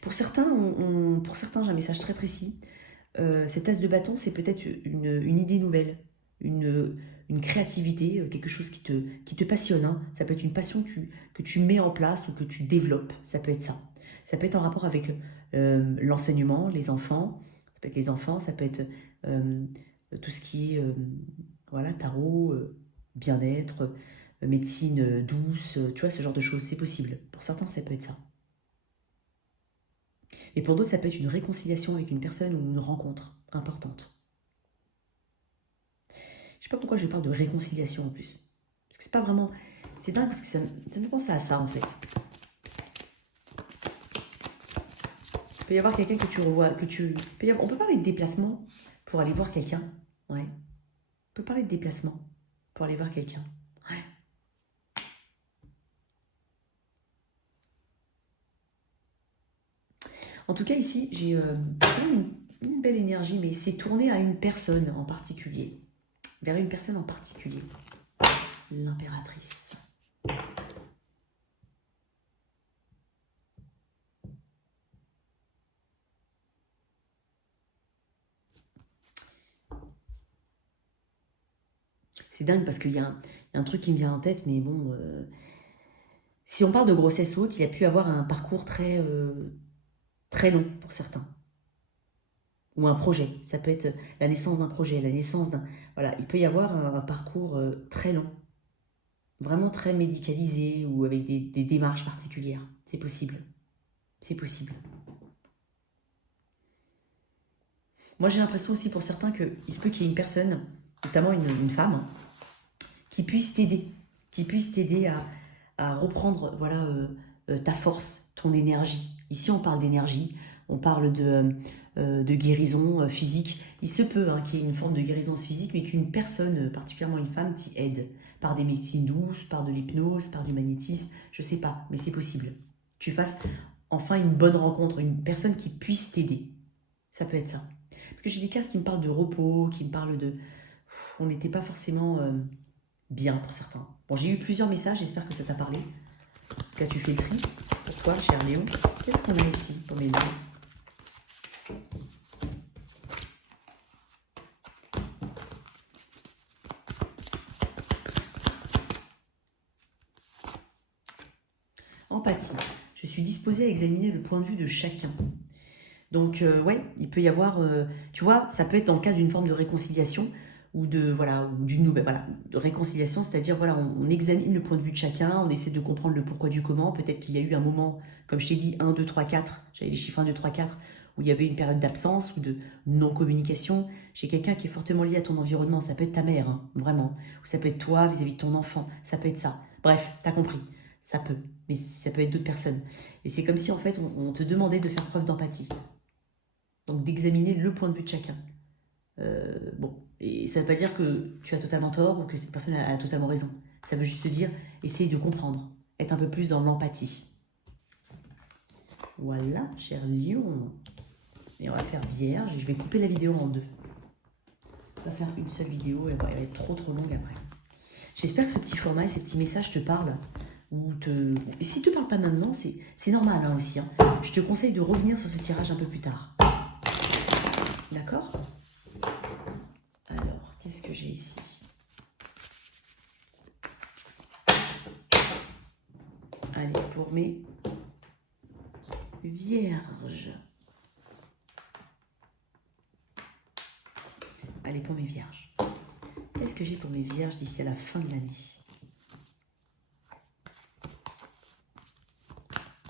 Pour certains, j'ai un message très précis. Cette as de bâton, c'est peut-être une idée nouvelle, une créativité, quelque chose qui te passionne. Hein. Ça peut être une passion que tu mets en place ou que tu développes. Ça peut être ça. Ça peut être en rapport avec l'enseignement, les enfants. Ça peut être les enfants, ça peut être tout ce qui est voilà, tarot, bien-être, médecine douce, tu vois, ce genre de choses. C'est possible. Pour certains, ça peut être ça. Et pour d'autres, ça peut être une réconciliation avec une personne ou une rencontre importante. Je sais pas pourquoi je parle de réconciliation en plus. Parce que c'est pas vraiment... C'est dingue parce que ça me fait penser à ça en fait. Il peut y avoir quelqu'un que tu revois, on peut parler de déplacement pour aller voir quelqu'un. Ouais. On peut parler de déplacement pour aller voir quelqu'un. Ouais. En tout cas, ici, j'ai une belle énergie, mais c'est tourné à une personne en particulier. Vers une personne en particulier. L'impératrice. C'est dingue parce qu'il y a un truc qui me vient en tête, mais bon... si on parle de grossesse haute, il a pu avoir un parcours très long pour certains. Ou un projet. Ça peut être la naissance d'un projet, la naissance d'un... Voilà, il peut y avoir un parcours très long. Vraiment très médicalisé ou avec des démarches particulières. C'est possible. C'est possible. Moi, j'ai l'impression aussi pour certains qu'il se peut qu'il y ait une personne, notamment une femme, qui puisse t'aider à reprendre voilà, ta force, ton énergie. Ici, on parle d'énergie, on parle de guérison physique. Il se peut qu'il y ait une forme de guérison physique, mais qu'une personne, particulièrement une femme, t'y aide. Par des médecines douces, par de l'hypnose, par du magnétisme, je sais pas, mais c'est possible. Tu fasses enfin une bonne rencontre, une personne qui puisse t'aider. Ça peut être ça. Parce que j'ai des cartes qui me parlent de repos, qui me parlent de... on n'était pas forcément bien pour certains. Bon, j'ai eu plusieurs messages, j'espère que ça t'a parlé. En tout cas, tu fais le tri. Pour toi, cher Léon, qu'est-ce qu'on a ici pour mes lions? suis disposée à examiner le point de vue de chacun. Donc, ouais, il peut y avoir, tu vois, ça peut être dans le cas d'une forme de réconciliation ou de, voilà, ou d'une nouvelle, voilà, de réconciliation, c'est-à-dire, voilà, on examine le point de vue de chacun, on essaie de comprendre le pourquoi du comment. Peut-être qu'il y a eu un moment, comme je t'ai dit, 1, 2, 3, 4, j'avais les chiffres 1, 2, 3, 4, où il y avait une période d'absence ou de non-communication. J'ai quelqu'un qui est fortement lié à ton environnement, ça peut être ta mère, hein, vraiment, ou ça peut être toi vis-à-vis de ton enfant, ça peut être ça. Bref, t'as compris, ça peut, mais ça peut être d'autres personnes. Et c'est comme si, en fait, on te demandait de faire preuve d'empathie. Donc d'examiner le point de vue de chacun. Bon, et ça ne veut pas dire que tu as totalement tort ou que cette personne a totalement raison. Ça veut juste te dire, essaye de comprendre, être un peu plus dans l'empathie. Voilà, cher lion. Et on va faire vierge, et je vais couper la vidéo en deux. On va faire une seule vidéo, et elle va être trop longue après. J'espère que ce petit format et ces petits messages te parlent. Et s'ils ne te parlent pas maintenant, c'est normal hein, aussi. Hein. Je te conseille de revenir sur ce tirage un peu plus tard. D'accord? Alors, qu'est-ce que j'ai ici? Allez, pour mes vierges. Allez, pour mes vierges. Qu'est-ce que j'ai pour mes vierges d'ici à la fin de l'année?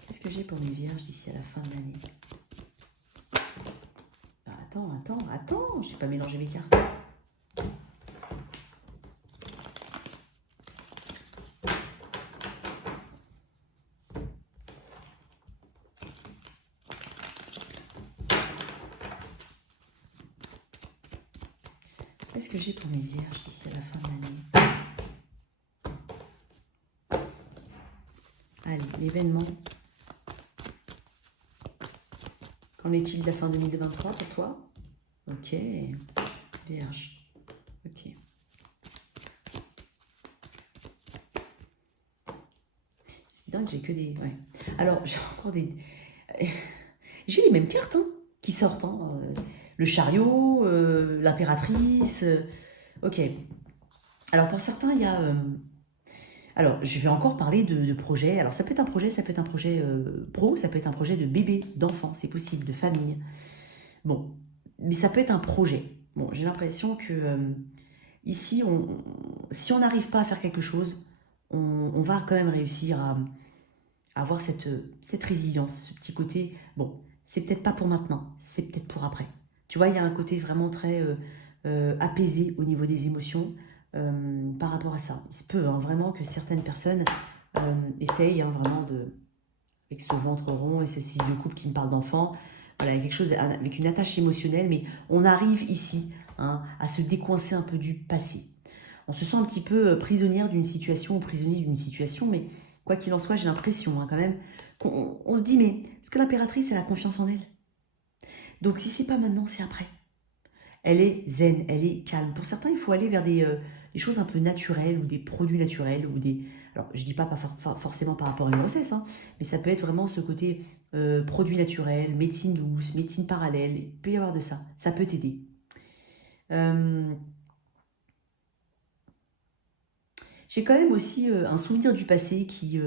Qu'est-ce que j'ai pour mes vierges d'ici à la fin de l'année? Attends, j'ai pas mélangé mes cartes. Qu'est-ce que j'ai pour mes vierges d'ici à la fin de l'année? Allez, l'événement. Qu'en est-il de la fin 2023 pour toi? Ok, vierge. Ok. C'est dingue, j'ai que des... Ouais. Alors, j'ai encore des... J'ai les mêmes cartes hein, qui sortent. Hein. Le chariot, l'impératrice. Ok. Alors, pour certains, il y a... Alors, je vais encore parler de projets. Alors, ça peut être un projet, ça peut être un projet pro, ça peut être un projet de bébé, d'enfant, c'est possible, de famille. Bon, mais ça peut être un projet. Bon, j'ai l'impression que ici, si on n'arrive pas à faire quelque chose, on va quand même réussir à avoir cette résilience, ce petit côté, bon, c'est peut-être pas pour maintenant, c'est peut-être pour après. Tu vois, il y a un côté vraiment très apaisé au niveau des émotions par rapport à ça. Il se peut hein, vraiment que certaines personnes essayent hein, vraiment de, avec ce ventre rond et ce six de coupe qui me parle d'enfant, voilà, quelque chose avec une attache émotionnelle, mais on arrive ici hein, à se décoincer un peu du passé. On se sent un petit peu prisonnière d'une situation ou prisonnier d'une situation, mais quoi qu'il en soit, j'ai l'impression hein, quand même qu'on se dit, mais est-ce que l'impératrice, elle a confiance en elle? Donc si c'est pas maintenant, c'est après. Elle est zen, elle est calme. Pour certains, il faut aller vers des choses un peu naturelles ou des produits naturels ou des... Alors, je dis pas forcément par rapport à une grossesse, hein, mais ça peut être vraiment ce côté produit naturel, médecine douce, médecine parallèle. Il peut y avoir de ça. Ça peut t'aider. J'ai quand même aussi un souvenir du passé qui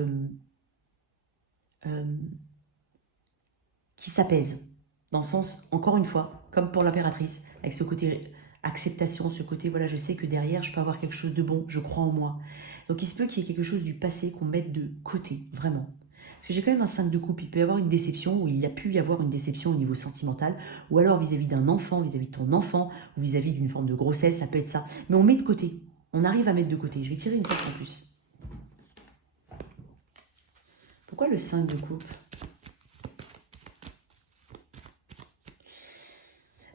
s'apaise. Dans le sens, encore une fois, comme pour l'impératrice, avec ce côté acceptation, ce côté, voilà, je sais que derrière, je peux avoir quelque chose de bon, je crois en moi. Donc il se peut qu'il y ait quelque chose du passé qu'on mette de côté, vraiment. Parce que j'ai quand même un 5 de coupe, il peut y avoir une déception, ou il y a pu y avoir une déception au niveau sentimental, ou alors vis-à-vis d'un enfant, vis-à-vis de ton enfant, ou vis-à-vis d'une forme de grossesse, ça peut être ça. Mais on met de côté, on arrive à mettre de côté. Je vais tirer une carte en plus. Pourquoi le 5 de coupe?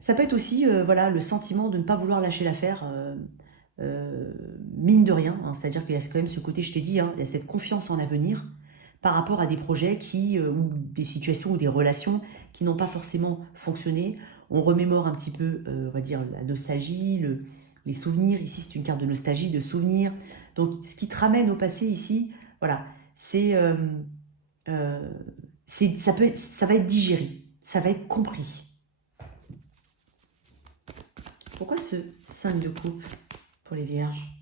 Ça peut être aussi voilà, le sentiment de ne pas vouloir lâcher l'affaire, mine de rien. Hein, c'est-à-dire qu'il y a quand même ce côté, je t'ai dit, hein, il y a cette confiance en l'avenir par rapport à des projets ou des situations ou des relations qui n'ont pas forcément fonctionné. On remémore un petit peu, on va dire, la nostalgie, les souvenirs. Ici, c'est une carte de nostalgie, de souvenirs. Donc, ce qui te ramène au passé ici, voilà, ça va être digéré, ça va être compris. Pourquoi ce 5 de coupe pour les vierges?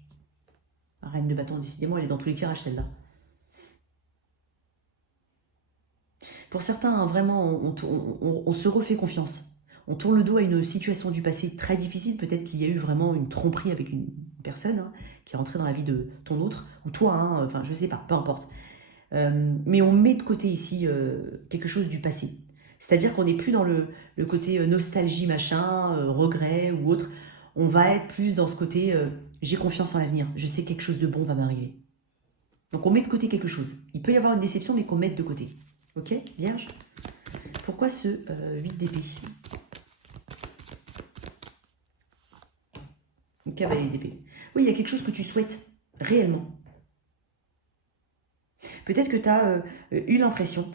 Reine de bâton, décidément, elle est dans tous les tirages, celle-là. Pour certains, hein, vraiment, on se refait confiance. On tourne le dos à une situation du passé très difficile. Peut-être qu'il y a eu vraiment une tromperie avec une personne hein, qui est rentrée dans la vie de ton autre, ou toi, hein, enfin je sais pas, peu importe. Mais on met de côté ici quelque chose du passé. C'est-à-dire qu'on n'est plus dans le côté nostalgie, machin, regret ou autre. On va être plus dans ce côté j'ai confiance en l'avenir, je sais que quelque chose de bon va m'arriver. Donc on met de côté quelque chose. Il peut y avoir une déception, mais qu'on mette de côté. Ok, Vierge? Pourquoi ce 8 d'épée? Une cavalier d'épée. Oui, il y a quelque chose que tu souhaites réellement. Peut-être que tu as eu l'impression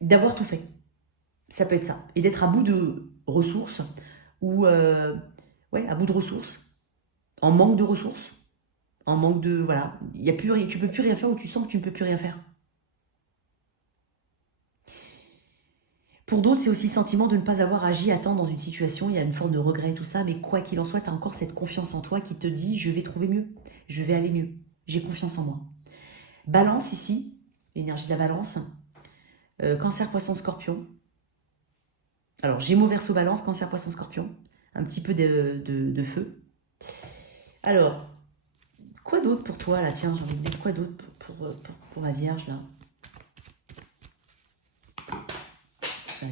d'avoir tout fait. Ça peut être ça. Et d'être à bout de ressources ou ouais, à bout de ressources, en manque de ressources, en manque de voilà, il y a plus, tu peux plus rien faire ou tu sens que tu ne peux plus rien faire. Pour d'autres, c'est aussi le sentiment de ne pas avoir agi à temps dans une situation, il y a une forme de regret et tout ça, mais quoi qu'il en soit, tu as encore cette confiance en toi qui te dit je vais trouver mieux, je vais aller mieux, j'ai confiance en moi. Balance ici, l'énergie de la balance, cancer, poisson, scorpion. Alors, Gémeaux, Verseau, Balance, Cancer, Poisson, Scorpion. Un petit peu de feu. Alors, quoi d'autre pour toi, là? Tiens, j'ai envie de dire quoi d'autre pour ma Vierge, là?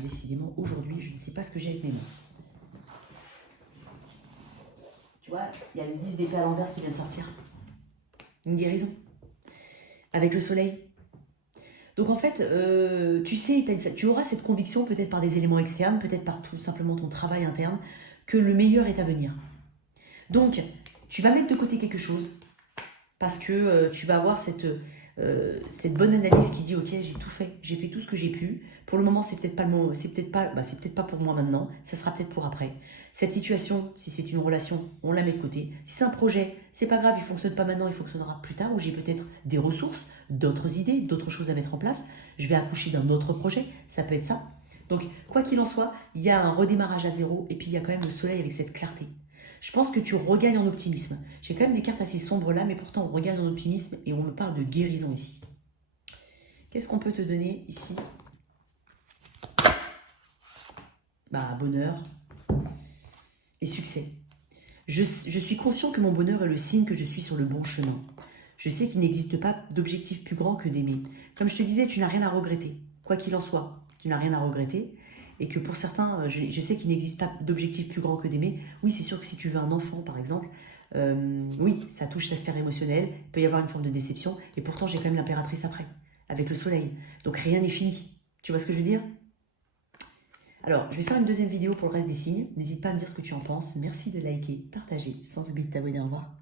Décidément, aujourd'hui, je ne sais pas ce que j'ai avec mes mains. Tu vois, il y a le 10 d'épée à l'envers qui vient de sortir. Une guérison. Avec le soleil. Donc en fait, tu sais, tu auras cette conviction peut-être par des éléments externes, peut-être par tout simplement ton travail interne, que le meilleur est à venir. Donc, tu vas mettre de côté quelque chose parce que tu vas avoir cette bonne analyse qui dit ok, j'ai tout fait, j'ai fait tout ce que j'ai pu. Pour le moment, c'est peut-être pas le moment, c'est peut-être pas pour moi maintenant, ça sera peut-être pour après. Cette situation, si c'est une relation, on la met de côté. Si c'est un projet, c'est pas grave, il fonctionne pas maintenant, il fonctionnera plus tard, où j'ai peut-être des ressources, d'autres idées, d'autres choses à mettre en place. Je vais accoucher d'un autre projet, ça peut être ça. Donc, quoi qu'il en soit, il y a un redémarrage à zéro, et puis il y a quand même le soleil avec cette clarté. Je pense que tu regagnes en optimisme. J'ai quand même des cartes assez sombres là, mais pourtant on regagne en optimisme et on me parle de guérison ici. Qu'est-ce qu'on peut te donner ici? Bah, bonheur et succès. Je suis conscient que mon bonheur est le signe que je suis sur le bon chemin. Je sais qu'il n'existe pas d'objectif plus grand que d'aimer. Comme je te disais, tu n'as rien à regretter. Quoi qu'il en soit, tu n'as rien à regretter. Et que pour certains, je sais qu'il n'existe pas d'objectif plus grand que d'aimer. Oui, c'est sûr que si tu veux un enfant, par exemple, oui, ça touche la sphère émotionnelle, il peut y avoir une forme de déception, et pourtant j'ai quand même l'impératrice après, avec le soleil. Donc rien n'est fini. Tu vois ce que je veux dire? Alors, je vais faire une deuxième vidéo pour le reste des signes. N'hésite pas à me dire ce que tu en penses. Merci de liker, partager, sans oublier de t'abonner. Au revoir.